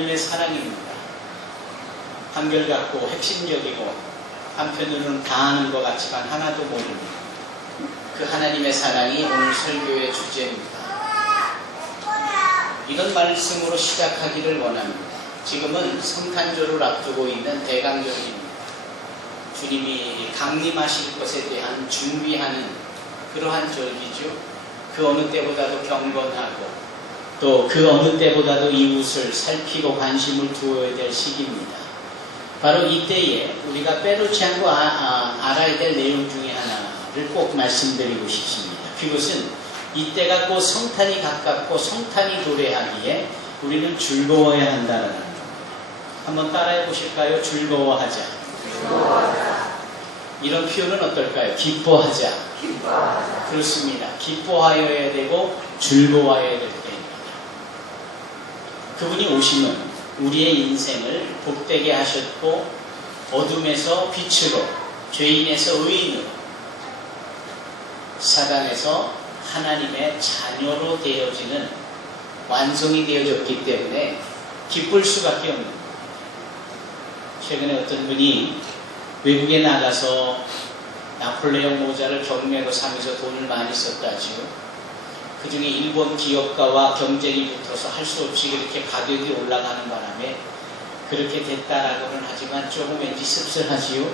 하나님의 사랑입니다. 한결같고 핵심적이고 한편으로는 다 아는 것 같지만 하나도 모릅니다. 그 하나님의 사랑이 오늘 설교의 주제입니다. 이런 말씀으로 시작하기를 원합니다. 지금은 성탄절을 앞두고 있는 대강절입니다. 주님이 강림하실 것에 대한 준비하는 그러한 절기죠. 그 어느 때보다도 경건하고 또 그 어느 때보다도 이웃을 살피고 관심을 두어야 될 시기입니다. 바로 이때에 우리가 빼놓지 않고 알아야 될 내용 중에 하나를 꼭 말씀드리고 싶습니다. 그것은 이때가 곧 성탄이 가깝고 성탄이 도래하기에 우리는 즐거워야 한다는 겁니다. 한번 따라해 보실까요? 즐거워하자. 이런 표현은 어떨까요? 기뻐하자. 그렇습니다. 기뻐하여야 되고 즐거워해야 될 때입니다. 그분이 오시면 우리의 인생을 복되게 하셨고 어둠에서 빛으로, 죄인에서 의인으로, 사단에서 하나님의 자녀로 되어지는 완성이 되어졌기 때문에 기쁠 수밖에 없는 겁니다. 최근에 어떤 분이 외국에 나가서 나폴레옹 모자를 경매로 사면서 돈을 많이 썼다지요. 그 중에 일본 기업가와 경쟁이 붙어서 할 수 없이 그렇게 가격이 올라가는 바람에 그렇게 됐다라고는 하지만 조금 왠지 씁쓸하지요.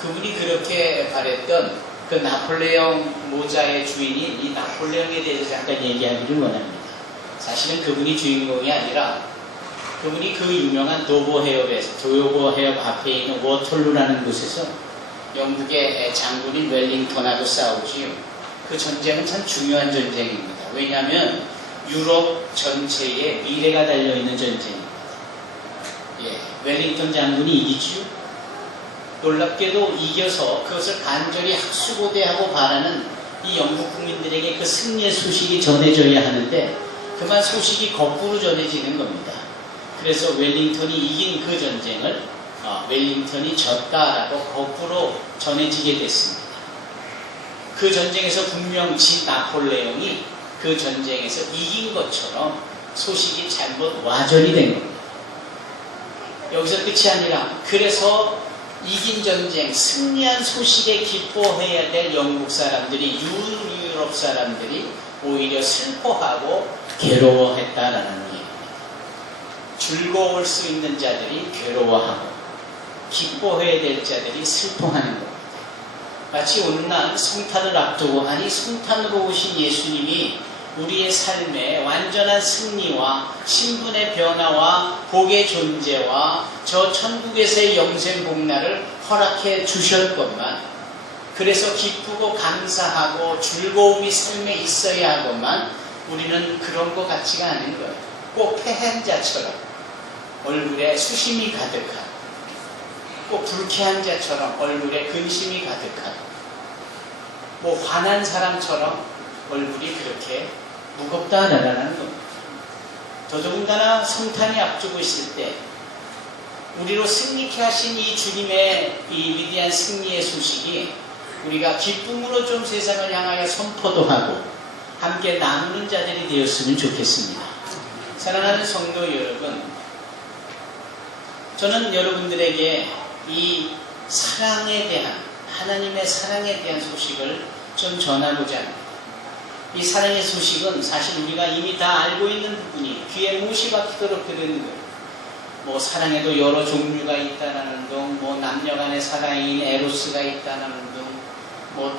그분이 그렇게 바랬던 그 나폴레옹 모자의 주인이 이 나폴레옹에 대해서 잠깐 얘기하기를 원합니다. 사실은 그분이 주인공이 아니라 그분이 그 유명한 도보 해협 앞에 있는 워털루라는 곳에서 영국의 장군인 웰링턴하고 싸우지요. 그 전쟁은 참 중요한 전쟁입니다. 왜냐하면 유럽 전체에 미래가 달려있는 전쟁입니다. 웰링턴 장군이 이기지요. 놀랍게도 이겨서 그것을 간절히 학수고대하고 바라는 이 영국 국민들에게 그 승리의 소식이 전해져야 하는데 그만 소식이 거꾸로 전해지는 겁니다. 그래서 웰링턴이 이긴 그 전쟁을 웰링턴이 졌다라고 거꾸로 전해지게 됐습니다. 그 전쟁에서 분명 나폴레옹이 그 전쟁에서 이긴 것처럼 소식이 잘못 와전이 된 겁니다. 여기서 끝이 아니라 그래서 이긴 전쟁, 승리한 소식에 기뻐해야 될 영국 사람들이 유럽 사람들이 오히려 슬퍼하고 괴로워했다라는 얘기입니다. 즐거울 수 있는 자들이 괴로워하고 기뻐해야 될 자들이 슬퍼하는 겁니다. 마치 오늘날 성탄을 앞두고 성탄으로 오신 예수님이 우리의 삶에 완전한 승리와 신분의 변화와 복의 존재와 저 천국에서의 영생 복날을 허락해 주셨건만 그래서 기쁘고 감사하고 즐거움이 삶에 있어야 하건만 우리는 그런 것 같지가 않은 거예요. 꼭 패한 자처럼 얼굴에 수심이 가득한 꼭 불쾌한 자처럼 얼굴에 근심이 가득한 화난 사람처럼 얼굴이 그렇게 무겁다라는 겁니다. 더더군다나 성탄이 앞두고 있을 때 우리로 승리케 하신 이 주님의 이 위대한 승리의 소식이 우리가 기쁨으로 좀 세상을 향하여 선포도 하고 함께 나누는 자들이 되었으면 좋겠습니다. 사랑하는 성도 여러분, 저는 여러분들에게 이 사랑에 대한 하나님의 사랑에 대한 소식을 좀 전하고자 합니다. 이 사랑의 소식은 사실 우리가 이미 다 알고 있는 부분이 귀에 못이 박히도록 들은 거예요. 사랑에도 여러 종류가 있다는 등, 남녀간의 사랑인 에로스가 있다는 등,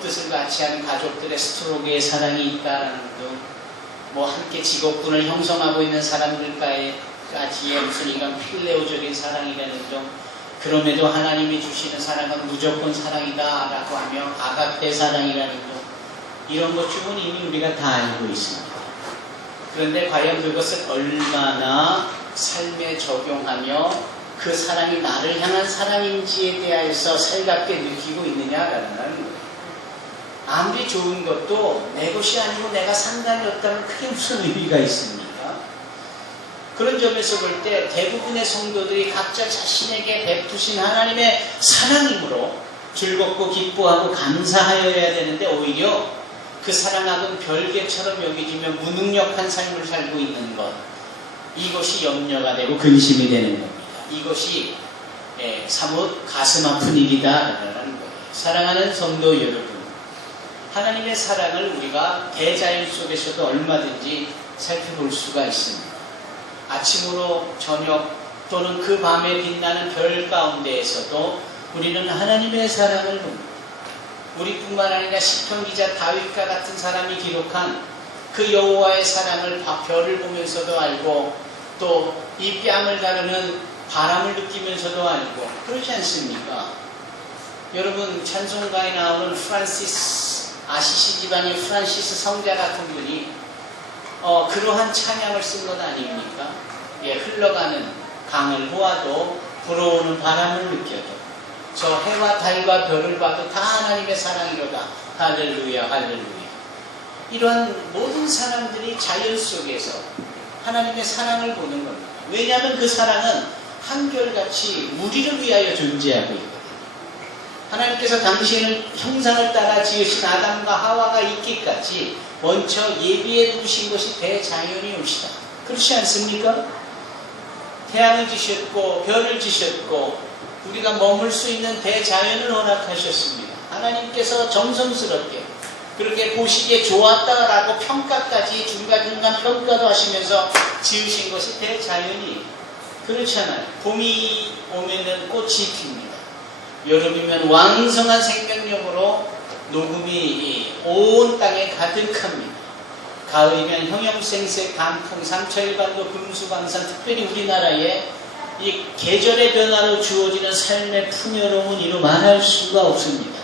뜻을 같이 하는 가족들의 스트로크의 사랑이 있다는 등, 함께 직업군을 형성하고 있는 사람들까지의 무슨 이런 필레오적인 사랑이라는 등, 그럼에도 하나님이 주시는 사랑은 무조건 사랑이다 라고 하며 아가페 사랑이라는 등, 이런 것 중은 이미 우리가 다 알고 있습니다. 그런데 과연 그것을 얼마나 삶에 적용하며 그 사랑이 나를 향한 사랑인지에 대해서 살갑게 느끼고 있느냐라는 거예요. 아무리 좋은 것도 내 것이 아니고 내가 상관이 없다면 그게 무슨 의미가 있습니까? 그런 점에서 볼 때 대부분의 성도들이 각자 자신에게 베푸신 하나님의 사랑이므로 즐겁고 기뻐하고 감사하여야 되는데 오히려 그 사랑하고는 별개처럼 여기지며 무능력한 삶을 살고 있는 것, 이것이 염려가 되고 근심이 되는 겁니다. 이것이 사뭇 가슴 아픈 일이다라는 거예요. 사랑하는 성도 여러분, 하나님의 사랑을 우리가 대자연 속에서도 얼마든지 살펴볼 수가 있습니다. 아침으로 저녁 또는 그 밤에 빛나는 별 가운데에서도 우리는 하나님의 사랑을 봅니다. 우리뿐만 아니라 시편 기자 다윗과 같은 사람이 기록한 그 여호와의 사랑을 별을 보면서도 알고 또 이 뺨을 가르는 바람을 느끼면서도 알고 그러지 않습니까? 여러분 찬송가에 나오는 프란시스 아시시 집안의 프란시스 성자 같은 분이 그러한 찬양을 쓴 것 아닙니까? 흘러가는 강을 보아도 불어오는 바람을 느껴도 저 해와 달과 별을 봐도 다 하나님의 사랑이로다. 할렐루야 할렐루야. 이러한 모든 사람들이 자연 속에서 하나님의 사랑을 보는 겁니다. 왜냐하면 그 사랑은 한결같이 우리를 위하여 존재하고 있거든요. 하나님께서 당신의 형상을 따라 지으신 아담과 하와가 있기까지 먼저 예비해 두신 것이 대자연이옵시다. 그렇지 않습니까? 태양을 지셨고 별을 지셨고 우리가 머물 수 있는 대자연을 허락하셨습니다. 하나님께서 정성스럽게 그렇게 보시기에 좋았다라고 평가까지 중간중간 평가도 하시면서 지으신 것이 대자연이 그렇잖아요. 봄이 오면은 꽃이 핍니다. 여름이면 왕성한 생명력으로 녹음이 온 땅에 가득합니다. 가을이면 형형생색, 단풍, 삼천일반도, 금수강산, 특별히 우리나라에 이 계절의 변화로 주어지는 삶의 풍요로움은 이루 말할 수가 없습니다.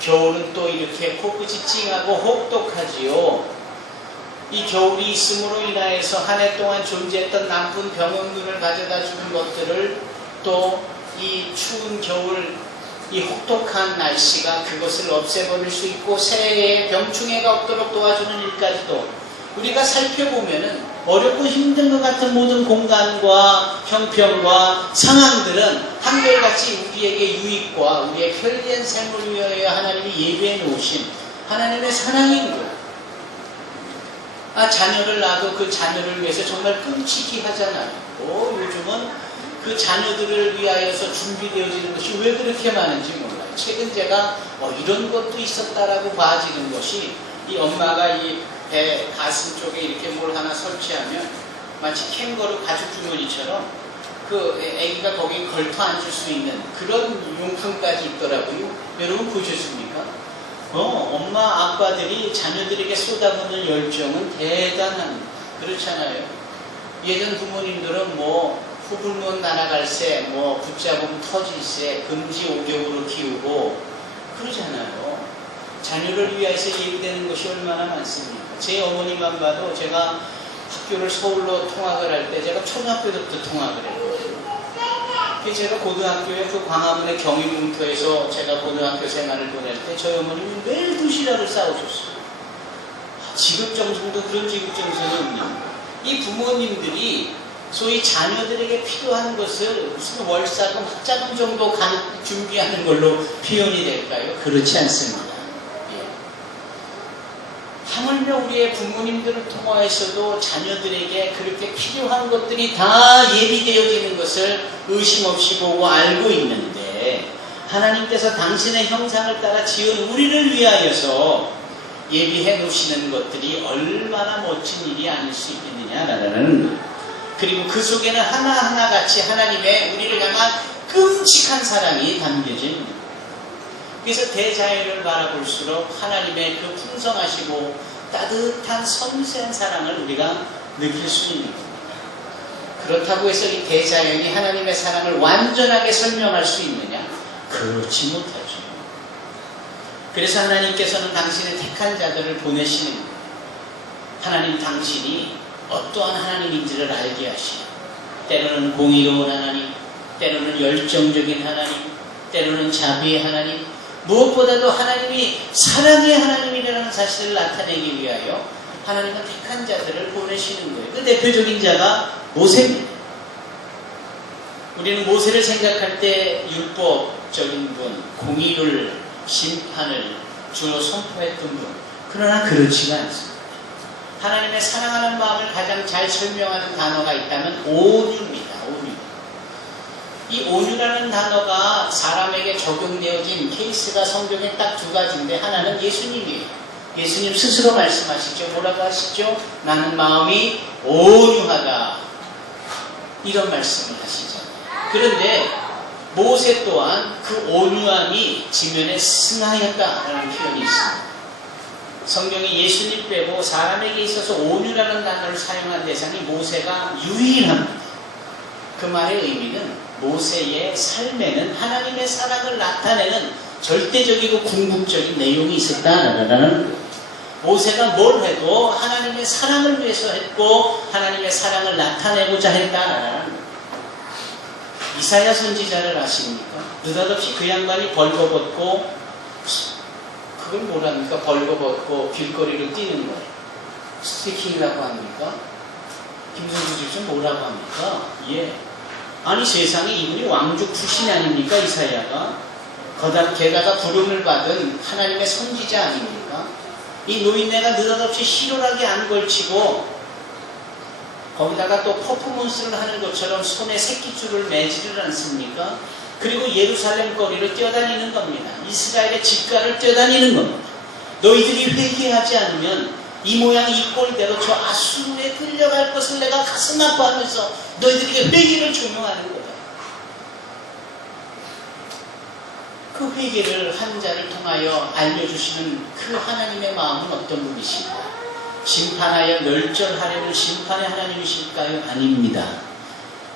겨울은 또 이렇게 코끝이 찡하고 혹독하지요. 이 겨울이 있음으로 인하여서 한 해 동안 존재했던 나쁜 병원균을 가져다 주는 것들을 또 이 추운 겨울 이 혹독한 날씨가 그것을 없애버릴 수 있고 새해에 병충해가 없도록 도와주는 일까지도 우리가 살펴보면은 어렵고 힘든 것 같은 모든 공간과 형편과 상황들은 한결같이 우리에게 유익과 우리의 편리한 삶을 위하여 하나님이 예배해 놓으신 하나님의 사랑인 거예요. 자녀를 낳아도 그 자녀를 위해서 정말 끔찍이 하잖아요. 요즘은 그 자녀들을 위하여서 준비되어지는 것이 왜 그렇게 많은지 몰라요. 최근 제가 이런 것도 있었다라고 봐지는 것이 이 엄마가 이 배 가슴 쪽에 이렇게 뭘 하나 설치하면 마치 캥거루 가죽 주머니처럼 그 애기가 거기 걸터 앉을 수 있는 그런 용품까지 있더라고요. 여러분 보셨습니까? 엄마 아빠들이 자녀들에게 쏟아붓는 열정은 대단한 그렇잖아요. 예전 부모님들은 후불면 날아갈새, 붙잡으면 터질새, 금지 오격으로 키우고 그러잖아요. 자녀를 위해서 예비되는 것이 얼마나 많습니까? 제 어머니만 봐도 제가 학교를 서울로 통학을 할 때 제가 초등학교 때부터 통학을 했거든요. 제가 고등학교에 그 광화문의 경희문터에서 제가 고등학교 생활을 보낼 때 저희 어머님이 매일 도시락을 싸우셨어요. 지급정성도 그런 지급정성이 없냐. 이 부모님들이 소위 자녀들에게 필요한 것을 무슨 월사금, 학자금 정도 준비하는 걸로 표현이 될까요? 그렇지 않습니다. 하물며 우리의 부모님들을 통하여서도 자녀들에게 그렇게 필요한 것들이 다 예비되어지는 것을 의심 없이 보고 알고 있는데 하나님께서 당신의 형상을 따라 지은 우리를 위하여서 예비해 놓으시는 것들이 얼마나 멋진 일이 아닐 수 있겠느냐라는 거예요. 그리고 그 속에는 하나하나 같이 하나님의 우리를 향한 끔찍한 사랑이 담겨진 그래서 대자연을 바라볼수록 하나님의 그 풍성하시고 따뜻한 섬세한 사랑을 우리가 느낄 수 있는 겁니다. 그렇다고 해서 이 대자연이 하나님의 사랑을 완전하게 설명할 수 있느냐? 그렇지 못하죠. 그래서 하나님께서는 당신의 택한 자들을 보내시는 거예요. 하나님 당신이 어떠한 하나님인지를 알게 하시고 때로는 공의로운 하나님, 때로는 열정적인 하나님, 때로는 자비의 하나님, 무엇보다도 하나님이 사랑의 하나님이라는 사실을 나타내기 위하여 하나님은 택한 자들을 보내시는 거예요. 그 대표적인 자가 모세입니다. 우리는 모세를 생각할 때 율법적인 분, 공의를, 심판을 주로 선포했던 분. 그러나 그렇지가 않습니다. 하나님의 사랑하는 마음을 가장 잘 설명하는 단어가 있다면 온유입니다. 온유. 이 온유라는 단어가 사람에게 적용되어진 케이스가 성경에 딱 두 가지인데 하나는 예수님이에요. 예수님 스스로 말씀하시죠. 뭐라고 하시죠? 나는 마음이 온유하다. 이런 말씀을 하시잖아요. 그런데 모세 또한 그 온유함이 지면에 승하였다라는 표현이 있습니다. 성경이 예수님 빼고 사람에게 있어서 온유라는 단어를 사용한 대상이 모세가 유일합니다. 그 말의 의미는 모세의 삶에는 하나님의 사랑을 나타내는 절대적이고 궁극적인 내용이 있었다라는 거예요. 모세가 뭘 해도 하나님의 사랑을 위해서 했고 하나님의 사랑을 나타내고자 했다라는 거예요. 이사야 선지자를 아십니까? 느닷없이 그 양반이 벌거벗고 그걸 뭐랍니까? 벌거벗고 길거리를 뛰는 거예요. 스티킹이라고 합니까? 김성주 집좀 뭐라고 합니까? 예. 아니 세상에 이분이 왕족 출신 아닙니까? 이사야가. 게다가 부름을 받은 하나님의 선지자 아닙니까? 이 노인네가 느닷없이 희로하게 안 걸치고 거기다가 또 퍼포먼스를 하는 것처럼 손에 새끼줄을 매지를 않습니까? 그리고 예루살렘 거리를 뛰어다니는 겁니다. 이스라엘의 집가를 뛰어다니는 겁니다. 너희들이 회개하지 않으면 이 모양 이 꼴대로 저 아수르에 끌려갈 것을 내가 가슴 아파하면서 너희들에게 회개를 종용하는 거다. 그 회개를 한 자를 통하여 알려주시는 그 하나님의 마음은 어떤 분이신가? 심판하여 멸절하려는 심판의 하나님이실까요? 아닙니다.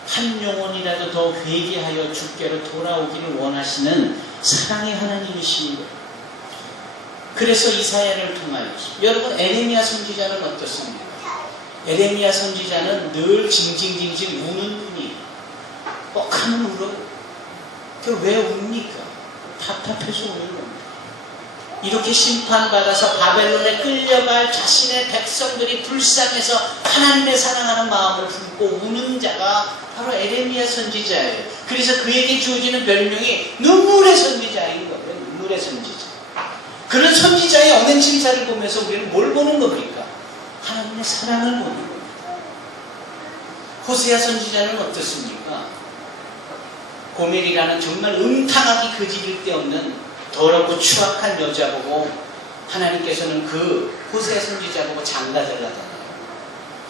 한 영혼이라도 더 회개하여 주께로 돌아오기를 원하시는 사랑의 하나님이십니다. 그래서 이사야를 통하여 여러분 에레미야 선지자는 어떻습니까? 에레미야 선지자는 늘 징징징징 우는 분이에요. 뻑하면 울어요. 그 왜 웁니까? 답답해서 우는 겁니다. 이렇게 심판받아서 바벨론에 끌려갈 자신의 백성들이 불쌍해서 하나님의 사랑하는 마음을 품고 우는 자가 바로 에레미야 선지자예요. 그래서 그에게 주어지는 별명이 눈물의 선지자인 거예요. 눈물의 선지자. 그런 선지자의 언행 심사를 보면서 우리는 뭘 보는 겁니까? 하나님의 사랑을 보는 겁니다. 호세아 선지자는 어떻습니까? 고멜이라는 정말 음탕하기 그지일 데 없는 더럽고 추악한 여자 보고 하나님께서는 그 호세아 선지자 보고 장가들라잖아요.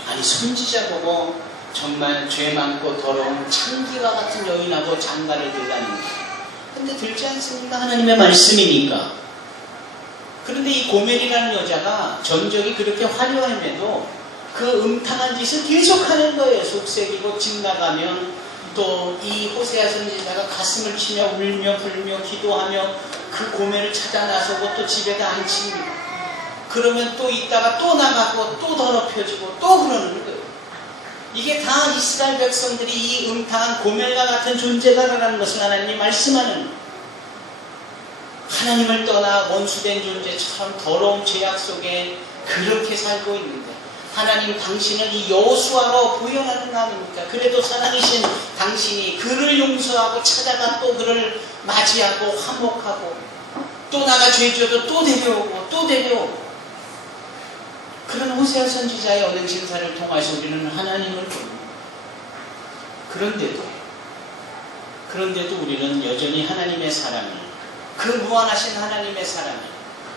아니 선지자 보고 정말 죄 많고 더러운 창기와 같은 여인하고 장가를 들다니. 근데 들지 않습니까? 하나님의 말씀이니까. 그런데 이 고멜이라는 여자가 전적이 그렇게 화려함에도 그 음탕한 짓을 계속하는 거예요. 속색이고 집 나가면 또 이 호세아 선지자가 가슴을 치며 울며 불며 기도하며 그 고멜을 찾아 나서고 또 집에다 앉힙니다. 그러면 또 있다가 또 나가고 또 더럽혀지고 또 그러는 거예요. 이게 다 이스라엘 백성들이 이 음탕한 고멜과 같은 존재다라는 것을 하나님이 말씀하는 거예요. 하나님을 떠나 원수된 존재처럼 더러운 죄악 속에 그렇게 살고 있는데 하나님 당신을 이 여호수아로 보여하는 아닙니까? 그래도 사랑이신 당신이 그를 용서하고 찾아가 또 그를 맞이하고 화목하고 또 나가 죄지어도 또 데려오고 또 데려오고 그런 호세아 선지자의 언행 신사를 통해서 우리는 하나님을 봅니다. 그런데도 우리는 여전히 하나님의 사랑을 그 무한하신 하나님의 사랑을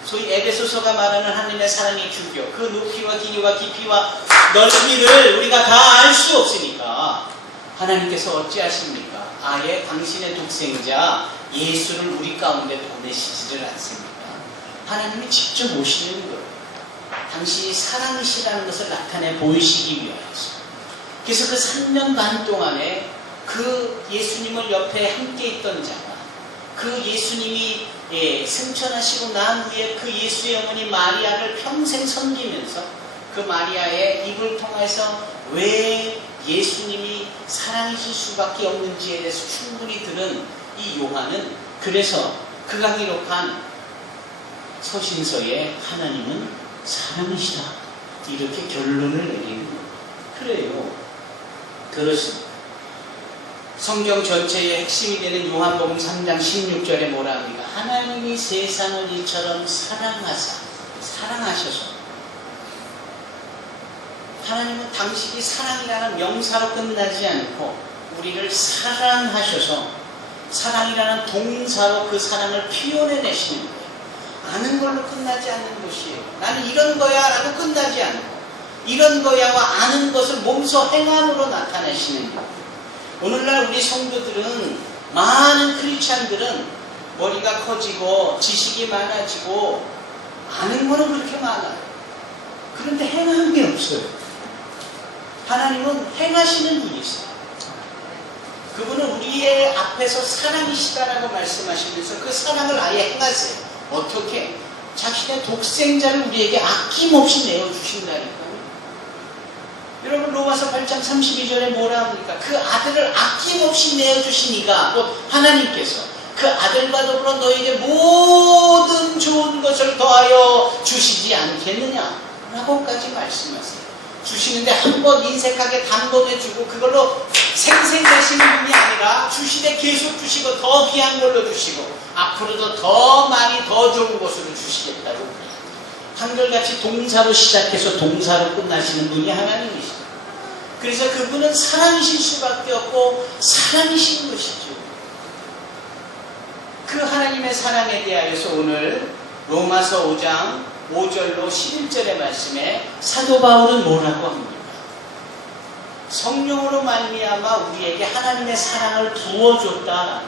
소위 에베소서가 말하는 하나님의 사랑의 규격 그 높이와 길이와 깊이와 넓이를 우리가 다 알 수 없으니까 하나님께서 어찌하십니까? 아예 당신의 독생자 예수를 우리 가운데 보내시지를 않습니까? 하나님이 직접 오시는 거예요. 당신이 사랑이시라는 것을 나타내 보이시기 위하여서. 그래서 그 3년 반 동안에 그 예수님을 옆에 함께 있던 자가 그 예수님이 승천하시고 난 후에 그 예수의 어머니 마리아를 평생 섬기면서 그 마리아의 입을 통해서 왜 예수님이 사랑이실 수밖에 없는지에 대해서 충분히 들은 이 요한은 그래서 그가 기록한 서신서에 하나님은 사랑이시다 이렇게 결론을 내리는 거예요. 그래요. 그렇습니다. 성경 전체의 핵심이 되는 요한복음 3장 16절에 뭐라 합니까? 하나님이 세상을 이처럼 사랑하셔서 하나님은 당신이 사랑이라는 명사로 끝나지 않고 우리를 사랑하셔서 사랑이라는 동사로 그 사랑을 표현해내시는 거예요. 아는 걸로 끝나지 않는 것이에요. 나는 이런 거야 라고 끝나지 않고 이런 거야와 아는 것을 몸소 행함으로 나타내시는 거예요. 오늘날 우리 성도들은, 많은 크리스찬들은 머리가 커지고 지식이 많아지고 아는 거는 그렇게 많아요. 그런데 행함이 없어요. 하나님은 행하시는 분이세요. 그분은 우리의 앞에서 사랑이시다라고 말씀하시면서 그 사랑을 아예 행하세요. 어떻게? 자신의 독생자를 우리에게 아낌없이 내어주신다니까요. 여러분, 로마서 8장 32절에 뭐라 합니까? 그 아들을 아낌없이 내어주시니까 또 하나님께서 그 아들과 더불어 너에게 모든 좋은 것을 더하여 주시지 않겠느냐 라고까지 말씀하세요. 주시는데 한번 인색하게 단번에 주고 그걸로 생생되시는 분이 아니라 주시되 계속 주시고 더 귀한 걸로 주시고 앞으로도 더 많이 더 좋은 것으로 주시겠다고. 한결같이 동사로 시작해서 동사로 끝나시는 분이 하나님이시죠. 그래서 그분은 사랑이실 수밖에 없고 사랑이신 것이죠. 그 하나님의 사랑에 대하여서 오늘 로마서 5장 5절로 11절의 말씀에 사도 바울은 뭐라고 합니까? 성령으로 말미암아 우리에게 하나님의 사랑을 부어줬다.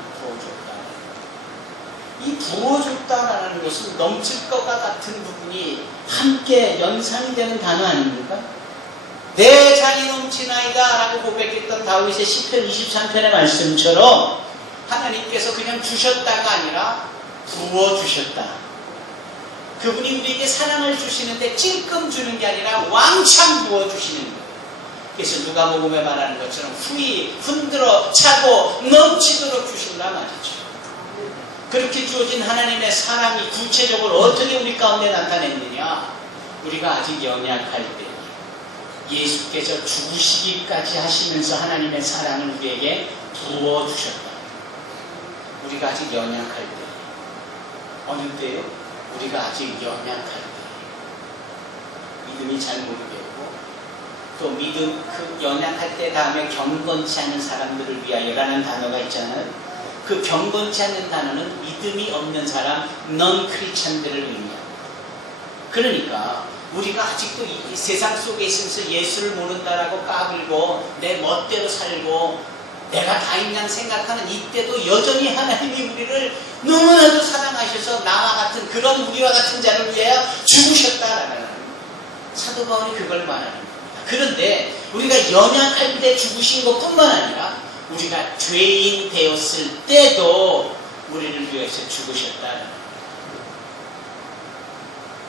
이 부어줬다라는 것은 넘칠 것과 같은 부분이 함께 연상이 되는 단어 아닙니까? 내 잔이 넘치나이다 라고 고백했던 다윗의 시편 23편의 말씀처럼 하나님께서 그냥 주셨다가 아니라 부어주셨다. 그분이 우리에게 사랑을 주시는데 찔끔 주는 게 아니라 왕창 부어주시는 거예요. 그래서 누가복음에 말하는 것처럼 후이 흔들어 차고 넘치도록 주신다 말이죠. 그렇게 주어진 하나님의 사랑이 구체적으로 어떻게 우리 가운데 나타냈느냐? 우리가 아직 연약할 때 예수께서 죽으시기까지 하시면서 하나님의 사랑을 우리에게 부어주셨다. 우리가 아직 연약할 때. 어느 때요? 우리가 아직 연약할 때. 믿음이 잘 모르겠고 또 믿음, 그 연약할 때 다음에 경건치 않은 사람들을 위하여라는 단어가 있잖아요. 그 경건치 않는 단어는 믿음이 없는 사람, 넌 크리스찬들을 의미합니다. 그러니까 우리가 아직도 이 세상 속에 있으면서 예수를 모른다라고 까불고 내 멋대로 살고 내가 다인양 생각하는 이때도 여전히 하나님이 우리를 너무나도 사랑하셔서 나와 같은 그런 우리와 같은 자를 위하여 죽으셨다라는 사도 바울이 그걸 말하는 겁니다. 그런데 우리가 연약할 때 죽으신 것뿐만 아니라 우리가 죄인 되었을 때도 우리를 위해서 죽으셨다.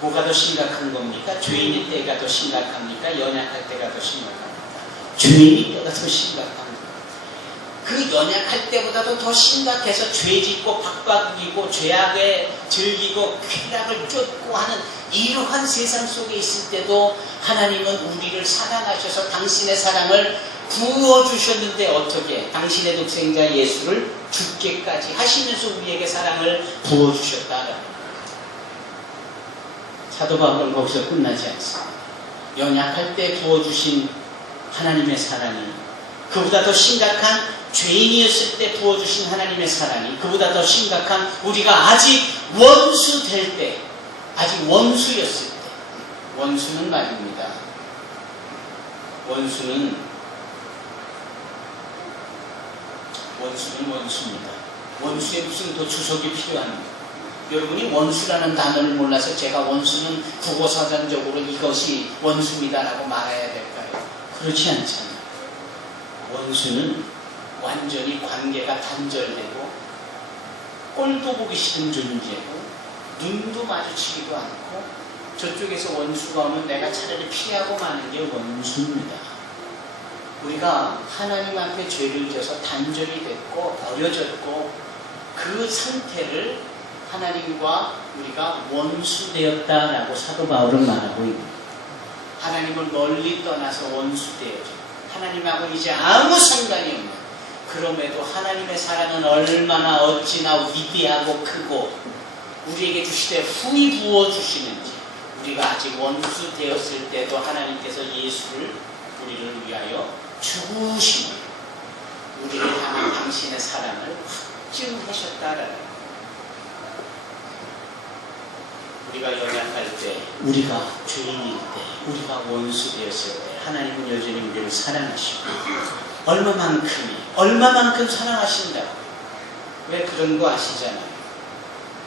뭐가 더 심각한 겁니까? 죄인일 때가 더 심각합니까? 연약할 때가 더 심각합니까? 죄인일 때가 더 심각합니다. 그 연약할 때보다도 더 심각해서 죄 짓고 박박이고 죄악에 즐기고 쾌락을 쫓고 하는 이러한 세상 속에 있을 때도 하나님은 우리를 사랑하셔서 당신의 사랑을 부어주셨는데 어떻게? 당신의 독생자 예수를 죽게까지 하시면서 우리에게 사랑을 부어주셨다. 사도 바울은 거기서 끝나지 않습니다. 연약할 때 부어주신 하나님의 사랑이 그보다 더 심각한 죄인이었을 때 부어주신 하나님의 사랑이 그보다 더 심각한 우리가 아직 원수 될 때 아직 원수였을 때 원수는 말입니다. 원수는 원수입니다. 원수에 무슨 더 주석이 필요합니까? 여러분이 원수라는 단어를 몰라서 제가 원수는 국어사전적으로 이것이 원수입니다라고 말해야 될까요? 그렇지 않잖아요. 원수는 완전히 관계가 단절되고 꼴도 보기 싫은 존재고 눈도 마주치기도 않고 저쪽에서 원수가 오면 내가 차라리 피하고 마는 게 원수입니다. 우리가 하나님 앞에 죄를 져서 단절이 됐고 버려졌고 그 상태를 하나님과 우리가 원수되었다라고 사도 바울은 말하고 있습니다. 하나님을 멀리 떠나서 원수되어져 하나님하고 이제 아무 상관이 없는 그럼에도 하나님의 사랑은 얼마나 어찌나 위대하고 크고 우리에게 주시되 후히 부어주시는지 우리가 아직 원수 되었을 때도 하나님께서 예수를 우리를 위하여 죽으심을, 우리를 향한 당신의 사랑을 확증하셨다라는, 우리가 연약할 때, 우리가 죄인일 때, 우리가 원수 되었을 때 하나님은 여전히 우리를 사랑하시고 얼마만큼 사랑하신다. 왜 그런 거 아시잖아요.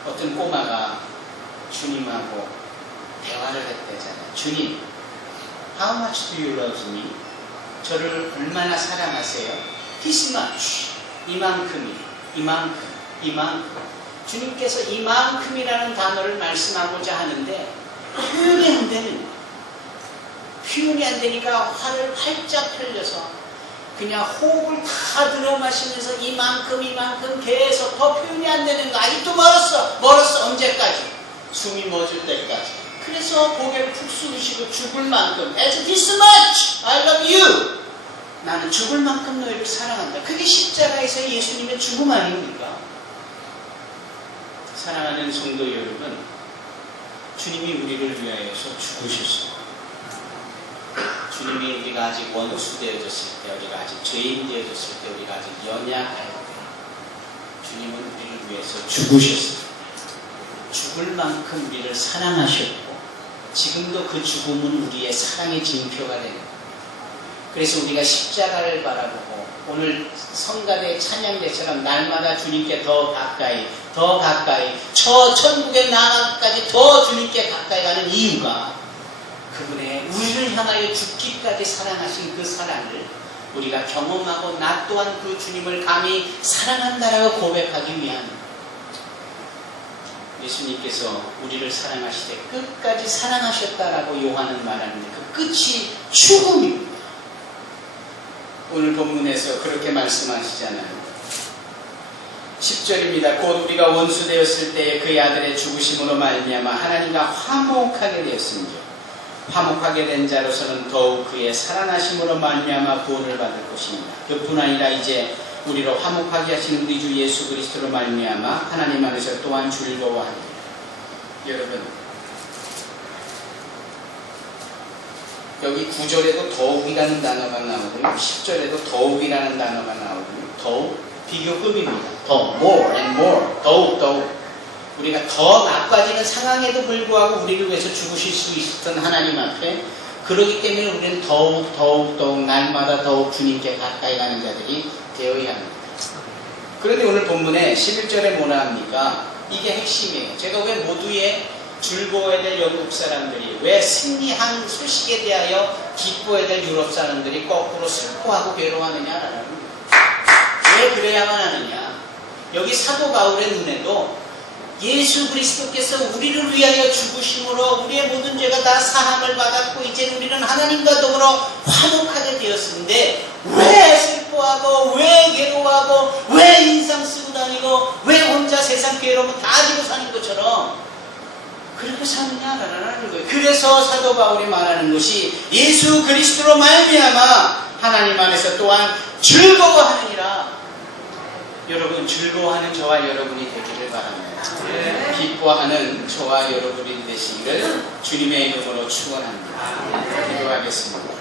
어떤 꼬마가 주님하고 대화를 했대잖아요. 주님, How much do you love me? 저를 얼마나 사랑하세요? This much. 이만큼. 주님께서 이만큼이라는 단어를 말씀하고자 하는데 표현이 안 되니까 화를 활짝 펴려서 그냥 호흡을 다 들어마시면서 이만큼 계속 더 표현이 안 되는 거. 아직도 멀었어. 언제까지? 숨이 멎을 때까지. 그래서 고개를 푹 숙이시고 죽을 만큼 As this much I love you. 나는 죽을 만큼 너희를 사랑한다. 그게 십자가에서 예수님의 죽음 아닙니까? 사랑하는 성도 여러분, 주님이 우리를 위하여서 죽으셨습니다. 주님이 우리가 아직 원수 되어졌을 때, 우리가 아직 죄인 되어졌을 때, 우리가 아직 연약할 때 주님은 우리를 위해서 죽으셨습니다. 죽을 만큼 우리를 사랑하셨고 지금도 그 죽음은 우리의 사랑의 징표가 됩니다. 그래서 우리가 십자가를 바라보고 오늘 성가대 찬양대처럼 날마다 주님께 더 가까이 저 천국의 나라까지 더 주님께 가까이 가는 이유가 그분의 우리를 향하여 죽기까지 사랑하신 그 사랑을 우리가 경험하고 나 또한 그 주님을 감히 사랑한다라고 고백하기 위한, 예수님께서 우리를 사랑하시되 끝까지 사랑하셨다라고 요한은 말하는데 그 끝이 죽음입니다. 오늘 본문에서 그렇게 말씀하시잖아요. 10절입니다. 곧 우리가 원수 되었을 때 그의 아들의 죽으심으로 말미암아 하나님과 화목하게 되었으며 화목하게 된 자로서는 더욱 그의 살아나심으로 말미암아 구원을 받을 것입니다. 그뿐 아니라 이제 우리로 화목하게 하시는 우리 주 예수 그리스도로 말미암아 하나님 안에서 또한 즐거워합니다. 여러분, 여기 9절에도 더욱이라는 단어가 나오고요, 10절에도 더욱이라는 단어가 나오고요. 더욱 비교급입니다. 더, more and more, 더욱. 우리가 더 나빠지는 상황에도 불구하고 우리를 위해서 죽으실 수 있었던 하나님 앞에, 그러기 때문에 우리는 더욱 날마다 더욱 주님께 가까이 가는 자들이 되어야 합니다. 그런데 오늘 본문에 11절에 뭐라 합니까? 이게 핵심이에요. 제가 왜 모두의 즐거워야 될 영국 사람들이, 왜 승리한 소식에 대하여 기뻐해야 될 유럽 사람들이 거꾸로 슬퍼하고 괴로워하느냐라는 거예요. 왜 그래야만 하느냐? 여기 사도 바울의 눈에도 예수 그리스도께서 우리를 위하여 죽으심으로 우리의 모든 죄가 다 사함을 받았고 이제 우리는 하나님과 더불어 화목하게 되었는데 왜 슬퍼하고 왜 괴로워하고 왜 인상 쓰고 다니고 왜 혼자 세상 괴로움 다 지고 사는 것처럼 그렇게 사느냐라는 거예요. 그래서 사도 바울이 말하는 것이 예수 그리스도로 말미암아 하나님 안에서 또한 즐거워하느니라. 여러분, 즐거워하는 저와 여러분이 되기를 바랍니다. 기뻐하는 저와 여러분이 되시기를 주님의 이름으로 축원합니다. 기도하겠습니다.